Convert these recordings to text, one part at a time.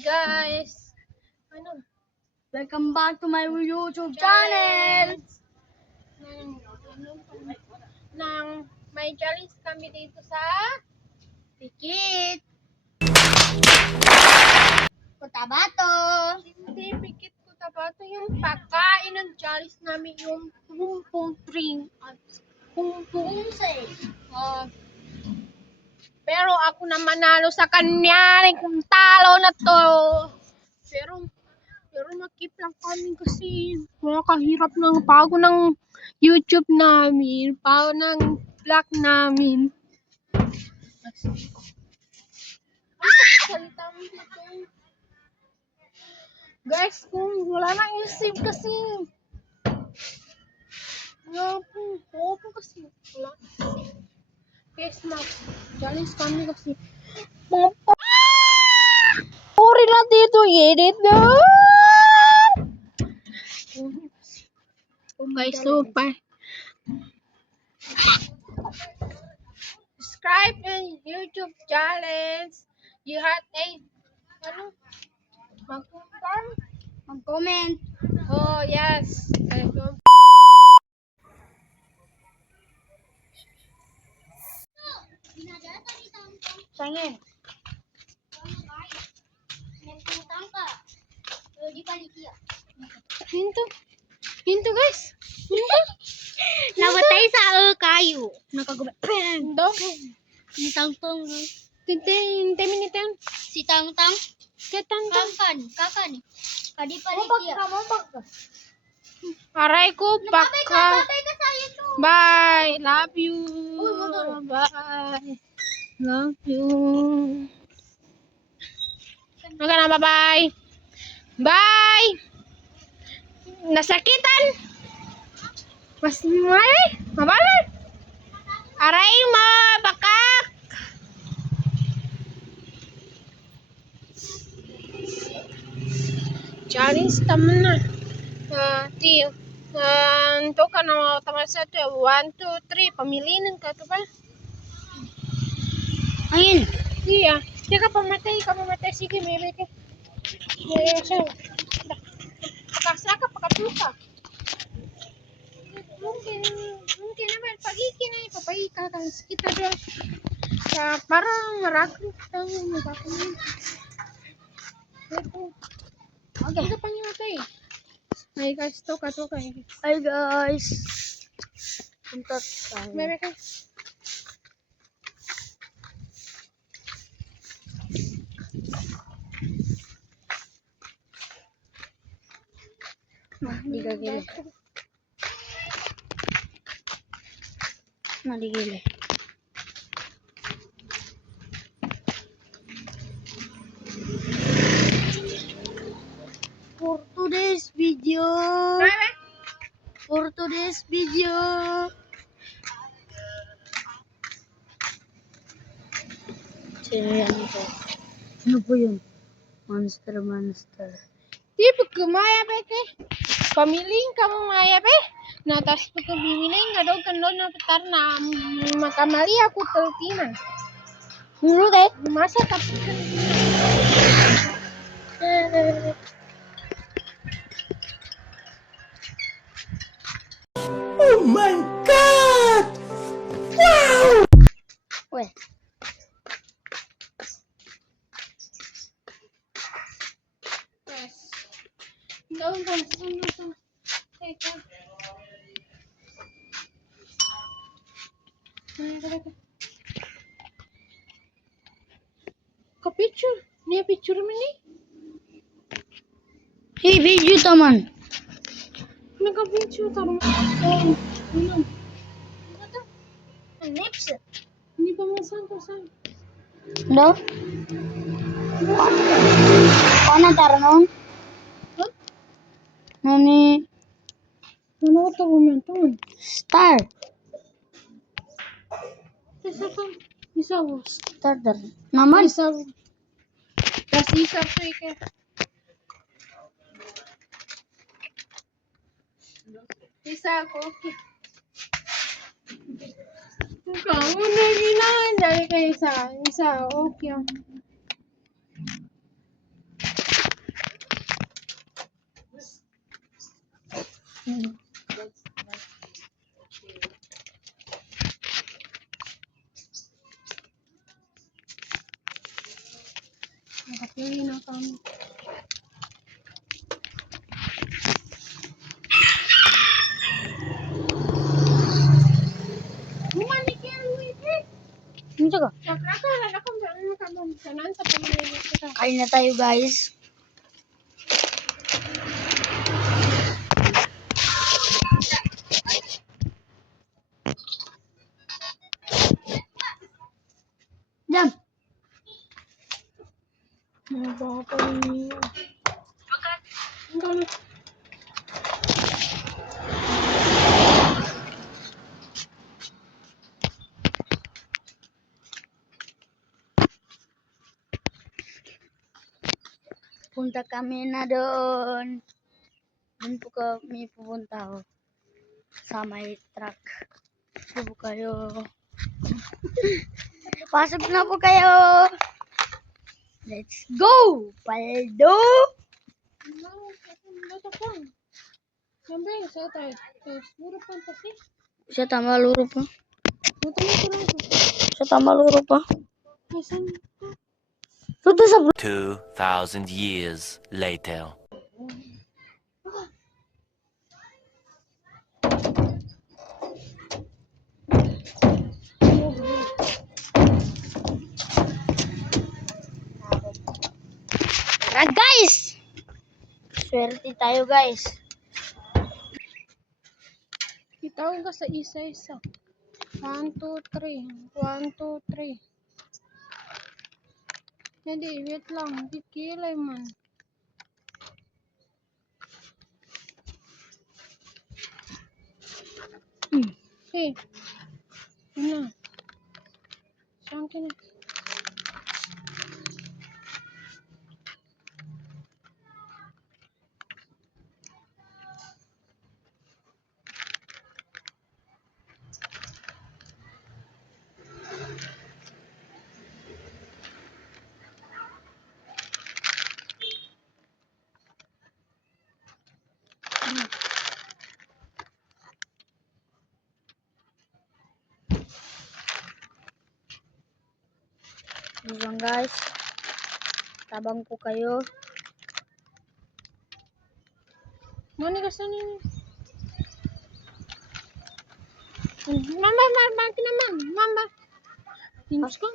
guys. Welcome back to my YouTube channel. May challenge kami dito sa Pikit. Cotabato. hindi Pikit Cotabato, yung pagkain ng challenge namin yung pumpong string at pumpong pero ako na manalo sa kanya kung talo na to. Pero makip lang kami kasi nakakahirap ng bago ng YouTube namin, bago ng vlog namin. Salita mo dito. Guys, kung wala na yung save kasi. Wala po kasi. Wala. Guys, challenge kami kasi. Sorry lang dito, edit na. Okay, so subscribe and YouTube challenge. You have mag-confirm? Mag-comment. Oh, yes. Sangin. Hinto guys. Nabatay sa kayo. Nakagubay. Dog. Si Tangtang. Hintay minute yun. Si Tangtang. Katang-tang. Kakan. Kadi palikia. Aray ko, baka. Babay ka sa YouTube. Bye. Love you. motor. Bye. Love you. Hanggang na, bye-bye. Bye. Nasakitan. Mas mabalan. Aray mo, bakak. Challenge taman na. Ito ka na taman sa ito. 1, 2, 3. Pamilinin ka ito ba? Ayun. Iya. Hindi ka pamatay. Sige, mayroon ka. Mayroon siya. Pakasaka, pakatuka. Mungkin naman. Pag-iki na yung papayika ka. Kita doon. Parang marakit tayo. Magkakamin. Ito. Okay. Ito pang yung ito eh. Ay guys, toka. Hi guys. Puntat tayo. Mayroon ka. Digagili. Nadigili. For today's video. Sino yan ito? Ano po yun? Monster. Di pag kumaya ba ke? Pamiling ka mo maya ba? Natas pag bibili nga daw kanod na patar na makamali ako taltina. Muro eh. Masa tapos ka. Oh my God! Wow! Weh. Yes. Doon. Teka. Ka-picture. Niya picture mo ni? Hey, video taman. Naka-picture taro. Oh. Ano? Lips. Hindi pa masan. No? Paano taranong? Huh? Nani? Ano ito bumentun? Star. Isa. Star dar. Naman. Isa. Kasi isa po ike. Isa ko. Kamu na ginahan. Dali kayo isa. Okay. Nakapili na kami. Bumalik yan, Luigi. Ano ka? Nakakala ko saan makabunsanan sa pamilya ko. Kain na tayo guys. Jam. Mga bata rin niya. Ang galit. Punta kami na doon. Doon po kami pupunta sa may truck. Subo kayo. Pasok na po kayo. Let's go, Paldo. Bata pa. Sabi, sa tayo. Puro fantasy. Siya tama luro pa. Buto mo lang. Siya tama luro pa. Ay, saan? Tuto sa 2,000 years later. Tara guys. Swerte tayo guys. Itawag ka sa isa-isa. 1, 2, 3. 1, 2, 3. Hindi, wait lang. Kikilay man. Hey. Ano? Saan ka na? Ayan guys. Tabang po kayo. Mani ka saan yun? Mama, bakit naman? Mama. Tinos ka.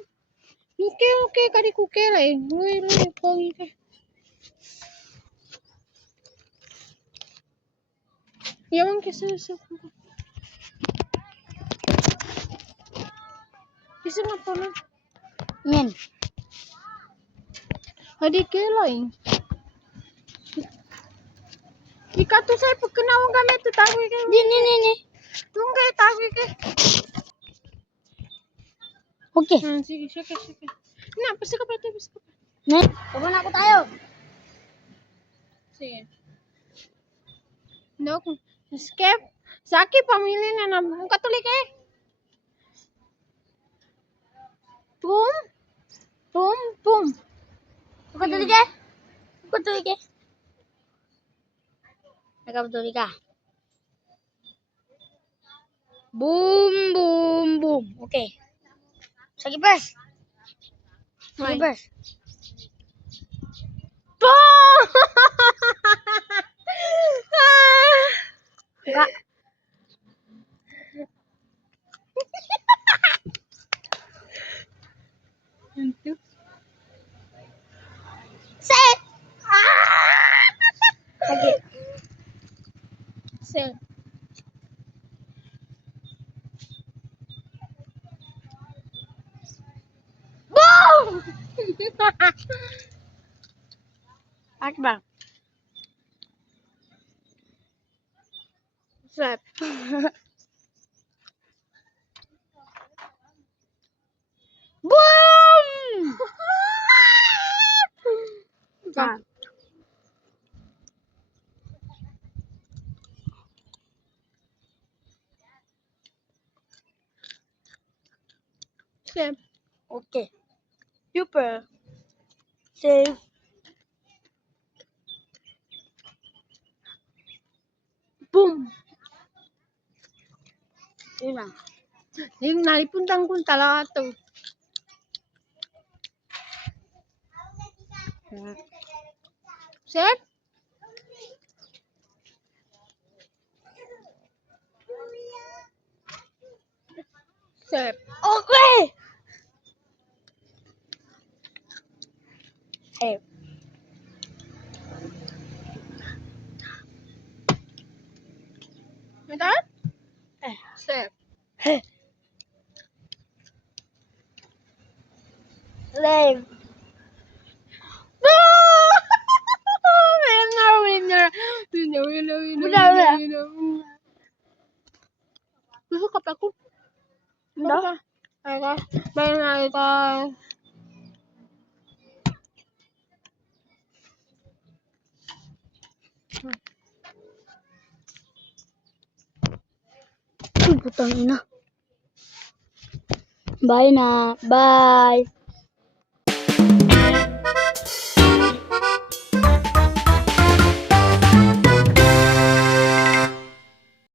Okay, kadi kukela eh. Lui, pogi ka. Yaman kasi sa Isa nga pala. Yan. Hadi kelay. Ika tu saya pagkanawang gamit tu tawi kay. Ni. Tunggay tawi kay. Okay. Sige. Na, pasa ka pa. Ne, tama na ako tayo. Sige. No, skip. Saki pamili na ng katulik eh. Boom. Pagkatuloy ka? Nagkapatuloy ka. Boom. Okay. Sige, press. Hoy. Boom! Enggak. Set. Lagi. Sel. Boom! Akbar. Set. Boom! Ka. Sel. Okay. Super. Save. Boom. Yun na. Yung nalipuntan ko talaga to. Sir? Sir. Okay! Eh, Ito? Sir. Lame. Winner. Gusto ka pa ko? No? Ito. Bayan na ito. Putang ina. Bye na. Bye.